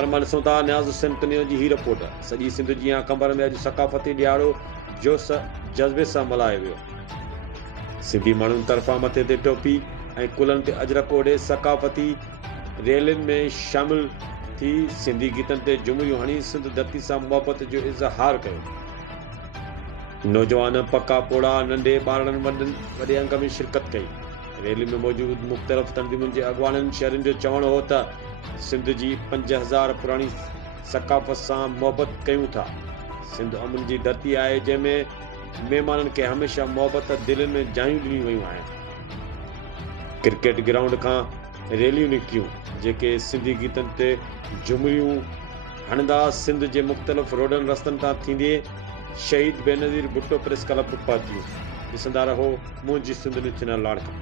पर मां ॾिसूं था न्याज़ हुसैन कनियो जी ही रिपोर्ट। सॼी सिंध जी कंबर में अॼु सकाफ़ती ॾियारो जोश जज़्बे सां मल्हायो वियो। सिंधी माण्हुनि तरफ़ां मथे ते टोपी ऐं कुलनि ते अजरक ओढ़े सकाफ़ती रैलियुनि में शामिल थी सिंधी गीतनि ते झुमिरियूं हणी सिंध धरती सां मुहबत जो इज़हार कयो। नौजवान पका पोड़ा नंढे ॿारनि वॾे अंग में शिरकत कई। रैली में मौजूद मुख़्तलिफ़ तंज़ीमुनि जे अॻवाननि शहरनि जो चवणु हो त सिंध जी 5000 पुराणी सकाफ़त सां मुहबत कयूं था। सिंध अमन जी धरती आहे जंहिंमें महिमाननि खे हमेशह मुहबत दिलनि में जायूं ॾिनियूं वयूं आहिनि। क्रिकेट ग्राउंड खां रैलियूं निकितियूं जेके सिंधी गीतनि ते झुमिरियूं हणंदा सिंध जे मुख़्तलिफ़ रोडनि रस्तनि तां थींदे शहीद बेनज़ीर भुट्टो प्रेस क्लब पहुतियूं। ॾिसंदा रहो मुंहिंजी सिंध में चैनल लाड़का।